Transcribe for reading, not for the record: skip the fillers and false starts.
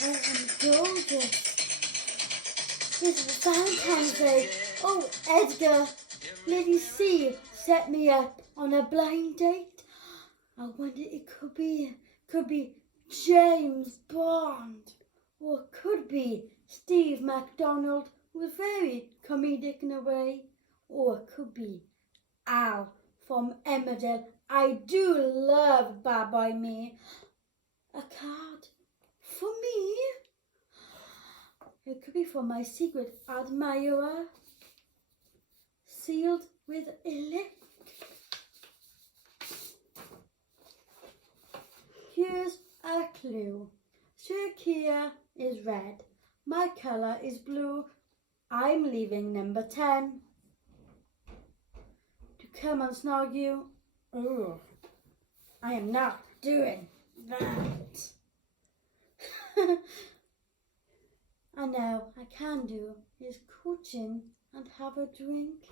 Oh, I'm gorgeous. This is Valentine's Day. Oh, Edgar, Lady C set me up on a blind date. I wonder it could be James Bond, or it could be Steve MacDonald, who was very comedic in a way, or it could be Al from Emmerdale. I do love Bad Boy Me. A card for me. It could be for my secret admirer, sealed with a lip. Here's a clue. Shakira is red. My colour is blue. I'm leaving number 10. To come and snog you. Ugh. I am not doing that. And now I can do is coach in and have a drink.